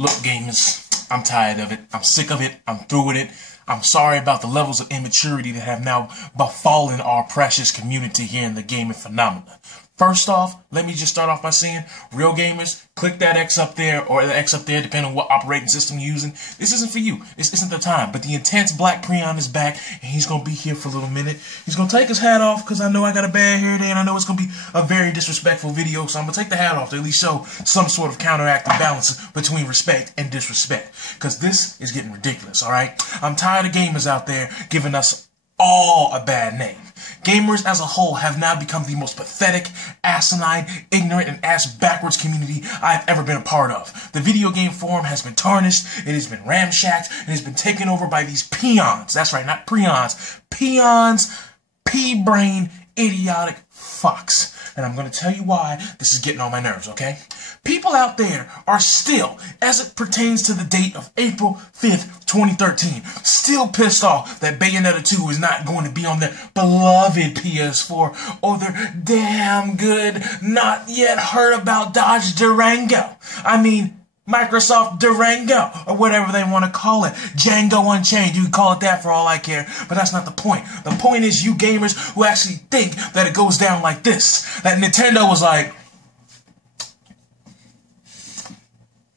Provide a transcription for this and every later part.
Look, gamers, I'm tired of it. I'm sick of it. I'm through with it. I'm sorry about the levels of immaturity that have now befallen our precious community here in the gaming phenomena. First off, let me just start off by saying, real gamers, click that X up there or the X up there, depending on what operating system you're using. This isn't for you. This isn't the time. But the intense Black Preon is back, and he's going to be here for a little minute. He's going to take his hat off because I know I got a bad hair day, and I know it's going to be a very disrespectful video, so I'm going to take the hat off to at least show some sort of counteractive balance between respect and disrespect, because this is getting ridiculous, all right? I'm tired of gamers out there giving us all a bad name. Gamers as a whole have now become the most pathetic, asinine, ignorant, and ass-backwards community I've ever been a part of. The video game forum has been tarnished, it has been ramshacked, and it has been taken over by these peons. That's right, not preons. Peons, pea-brain, idiotic fucks. And I'm going to tell you why this is getting on my nerves, okay? People out there are still, as it pertains to the date of April 5th, 2013, still pissed off that Bayonetta 2 is not going to be on their beloved PS4 or their damn good, not yet heard about Dodge Durango. I mean, Microsoft Durango, or whatever they want to call it. Django Unchained, you can call it that for all I care, but that's not the point. The point is you gamers who actually think that it goes down like this. That Nintendo was like,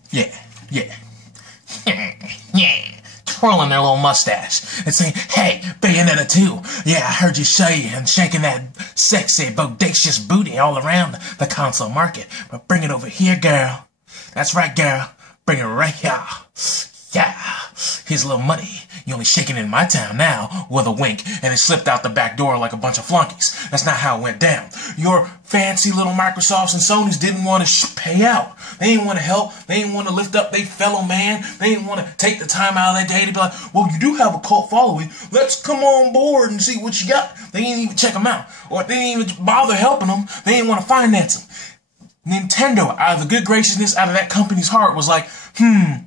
yeah, twirling their little mustache and saying, hey, Bayonetta 2, yeah, I heard you show you and shaking that sexy, bodacious booty all around the console market, but bring it over here, girl. That's right, girl. Bring it right here. Yeah. Here's a little money. You only shaking it in my town now, with a wink, and it slipped out the back door like a bunch of flunkies. That's not how it went down. Your fancy little Microsofts and Sonys didn't want to pay out. They didn't want to help. They didn't want to lift up their fellow man. They didn't want to take the time out of their day to be like, well, you do have a cult following. Let's come on board and see what you got. They didn't even check them out. Or they didn't even bother helping them. They didn't want to finance them. Nintendo, out of the good graciousness out of that company's heart, was like,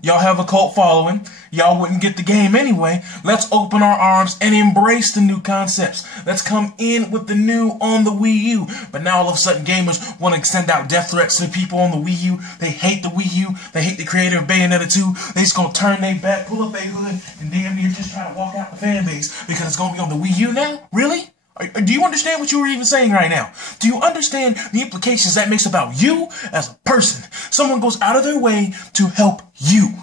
y'all have a cult following. Y'all wouldn't get the game anyway. Let's open our arms and embrace the new concepts. Let's come in with the new on the Wii U. But now all of a sudden gamers want to send out death threats to people on the Wii U. They hate the Wii U. They hate the creator of Bayonetta 2. They just gonna turn their back, pull up their hood, and damn near just try to walk out the fan base because it's gonna be on the Wii U now? Really? Do you understand what you were even saying right now? Do you understand the implications that makes about you as a person? Someone goes out of their way to help you.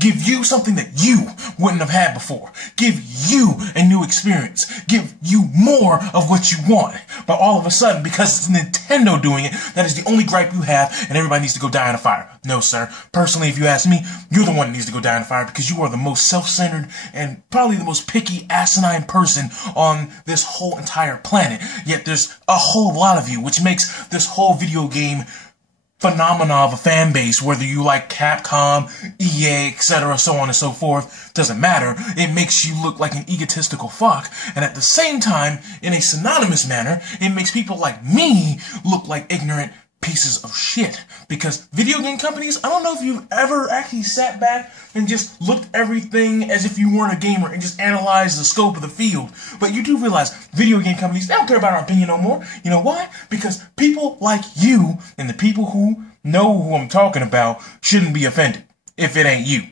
Give you something that you wouldn't have had before. Give you a new experience. Give you more of what you want. But all of a sudden, because it's Nintendo doing it, that is the only gripe you have, and everybody needs to go die in a fire. No, sir. Personally, if you ask me, you're the one that needs to go die in a fire because you are the most self-centered and probably the most picky, asinine person on this whole entire planet. Yet there's a whole lot of you, which makes this whole video game phenomena of a fan base, whether you like Capcom, EA, etc., so on and so forth, doesn't matter. It makes you look like an egotistical fuck, and at the same time, in a synonymous manner, it makes people like me look like ignorant pieces of shit. Because video game companies, I don't know if you've ever actually sat back and just looked everything as if you weren't a gamer and just analyzed the scope of the field. But you do realize video game companies, they don't care about our opinion no more. You know why? Because people like you and the people who know who I'm talking about shouldn't be offended if it ain't you.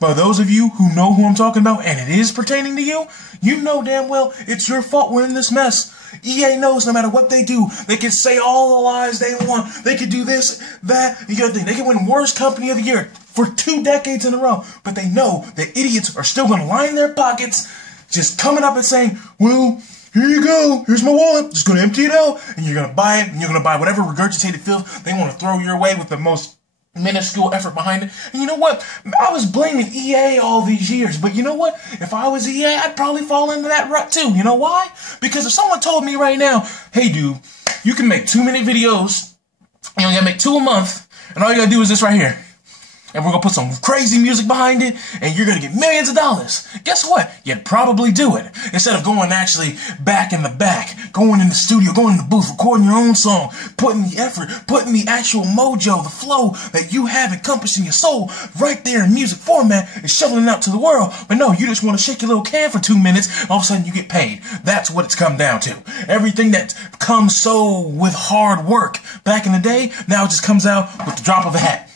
For those of you who know who I'm talking about and it is pertaining to you, you know damn well it's your fault we're in this mess. EA knows no matter what they do, they can say all the lies they want. They can do this, that, the other thing. They can win Worst Company of the Year for 2 decades in a row. But they know that idiots are still going to line their pockets, just coming up and saying, well, here you go. Here's my wallet. Just going to empty it out. And you're going to buy it. And you're going to buy whatever regurgitated filth they want to throw your way with the most minuscule effort behind it. And you know what? I was blaming EA all these years, but you know what? If I was EA, I'd probably fall into that rut too. You know why? Because if someone told me right now, hey dude, you can make 2-minute videos, and you gotta make 2 a month, and all you gotta do is this right here. And we're going to put some crazy music behind it, and you're going to get millions of dollars. Guess what? You'd probably do it. Instead of going actually back in the back, going in the studio, going in the booth, recording your own song, putting the effort, putting the actual mojo, the flow that you have encompassed in your soul right there in music format and shoveling it out to the world. But no, you just want to shake your little can for 2 minutes, and all of a sudden you get paid. That's what it's come down to. Everything that comes so with hard work back in the day, now it just comes out with the drop of a hat.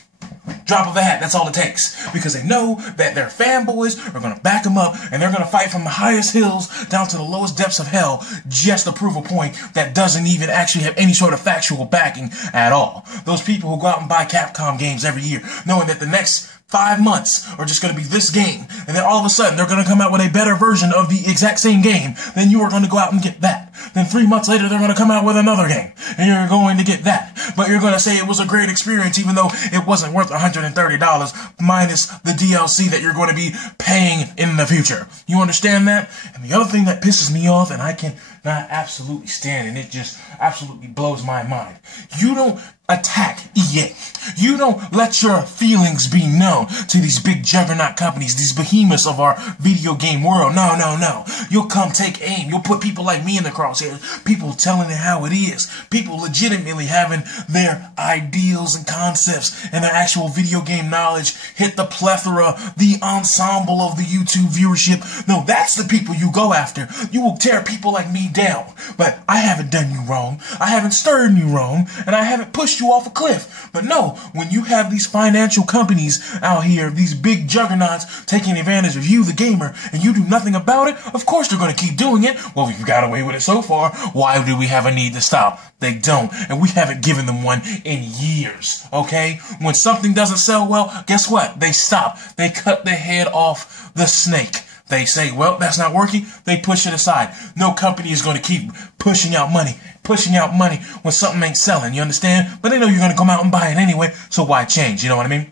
Drop of a hat, that's all it takes. Because they know that their fanboys are going to back them up, and they're going to fight from the highest hills down to the lowest depths of hell just to prove a point that doesn't even actually have any sort of factual backing at all. Those people who go out and buy Capcom games every year, knowing that the next 5 months are just going to be this game, and then all of a sudden they're going to come out with a better version of the exact same game, then you are going to go out and get that. Then 3 months later they're going to come out with another game, and you're going to get that. But you're going to say it was a great experience even though it wasn't worth $130 minus the DLC that you're going to be paying in the future. You understand that? And the other thing that pisses me off, and I can not absolutely stand, and it just absolutely blows my mind. You don't attack EA. You don't let your feelings be known to these big juggernaut companies, these behemoths of our video game world. No, no, no. You'll come take aim. You'll put people like me in the crosshairs. People telling it how it is. People legitimately having their ideals and concepts and their actual video game knowledge hit the plethora, the ensemble of the YouTube viewership. No, that's the people you go after. You will tear people like me down. But I haven't done you wrong. I haven't stirred you wrong. And I haven't pushed you off a cliff. But no, when you have these financial companies out here, these big juggernauts taking advantage of you, the gamer, and you do nothing about it, of course they're going to keep doing it. Well, we've got away with it so far. Why do we have a need to stop? They don't. And we haven't given them one in years. Okay? When something doesn't sell well, guess what? They stop. They cut the head off the snake. They say, well, that's not working. They push it aside. No company is going to keep pushing out money when something ain't selling. You understand? But they know you're going to come out and buy it anyway. So why change? You know what I mean?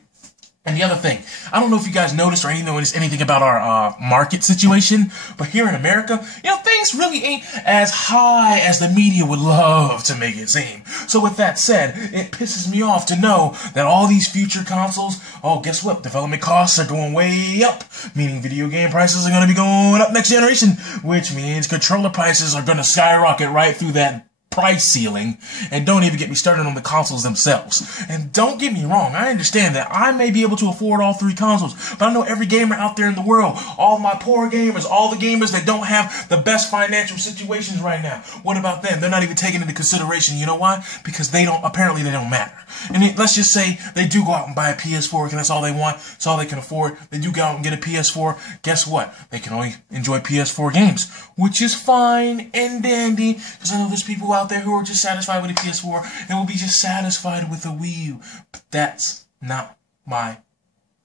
And the other thing, I don't know if you guys noticed or anything about our market situation, but here in America, you know, things really ain't as high as the media would love to make it seem. So with that said, it pisses me off to know that all these future consoles, oh, guess what? Development costs are going way up, meaning video game prices are going to be going up next generation, which means controller prices are going to skyrocket right through that price ceiling, and don't even get me started on the consoles themselves. And don't get me wrong, I understand that I may be able to afford all 3 consoles, but I know every gamer out there in the world, all my poor gamers, all the gamers that don't have the best financial situations right now. What about them? They're not even taken into consideration. You know why? Because apparently they don't matter. And let's just say they do go out and buy a PS4 because that's all they want, it's all they can afford. They do go out and get a PS4. Guess what? They can only enjoy PS4 games, which is fine and dandy, because I know there's people out there who are just satisfied with a PS4 and will be just satisfied with a Wii U. But that's not my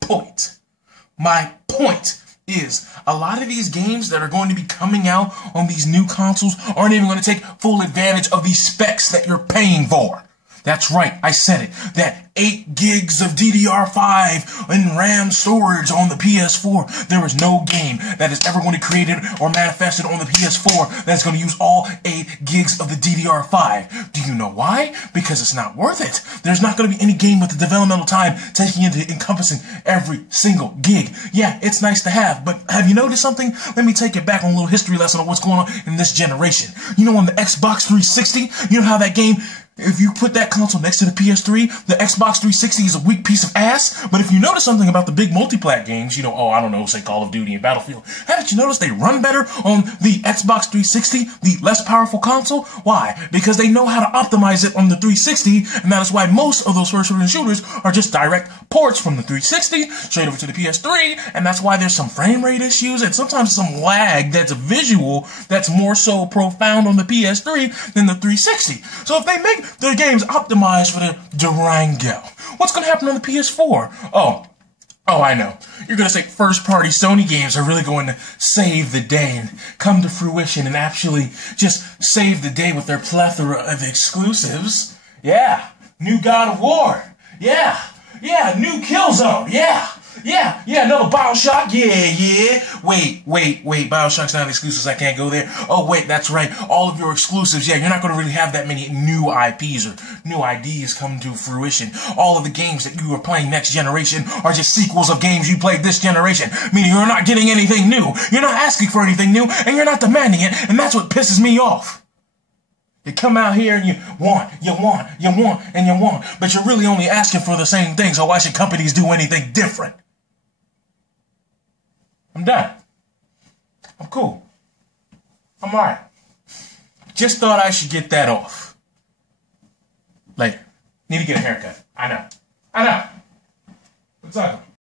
point. My point is a lot of these games that are going to be coming out on these new consoles aren't even going to take full advantage of these specs that you're paying for. That's right, I said it. That 8 gigs of DDR5 and RAM storage on the PS4. There is no game that is ever going to be created or manifested on the PS4 that's going to use all 8 gigs of the DDR5. Do you know why? Because it's not worth it. There's not going to be any game with the developmental time taking into encompassing every single gig. Yeah, it's nice to have, but have you noticed something? Let me take it back on a little history lesson on what's going on in this generation. You know, on the Xbox 360, you know how that game, if you put that console next to the PS3, the Xbox 360 is a weak piece of ass. But if you notice something about the big multi-plat games, you know, oh, I don't know, say Call of Duty and Battlefield, haven't you noticed they run better on the Xbox 360, the less powerful console? Why? Because they know how to optimize it on the 360, and that is why most of those first-person shooters are just direct ports from the 360 straight over to the PS3, and that's why there's some frame rate issues and sometimes some lag that's visual that's more so profound on the PS3 than the 360. So if they make their games optimized for the Durango, what's going to happen on the PS4? Oh, I know. You're going to say first-party Sony games are really going to save the day and come to fruition and actually just save the day with their plethora of exclusives. Yeah, new God of War. Yeah, new Killzone. Yeah, another BioShock. Yeah. Wait, BioShock's not exclusives, I can't go there. Oh, wait, that's right. All of your exclusives, yeah, you're not going to really have that many new IPs or new ideas come to fruition. All of the games that you are playing next generation are just sequels of games you played this generation, meaning you're not getting anything new. You're not asking for anything new, and you're not demanding it, and that's what pisses me off. You come out here and you want, but you're really only asking for the same thing, so why should companies do anything different? I'm done. I'm cool. I'm alright. Just thought I should get that off. Later. Need to get a haircut. I know. Suck 'em.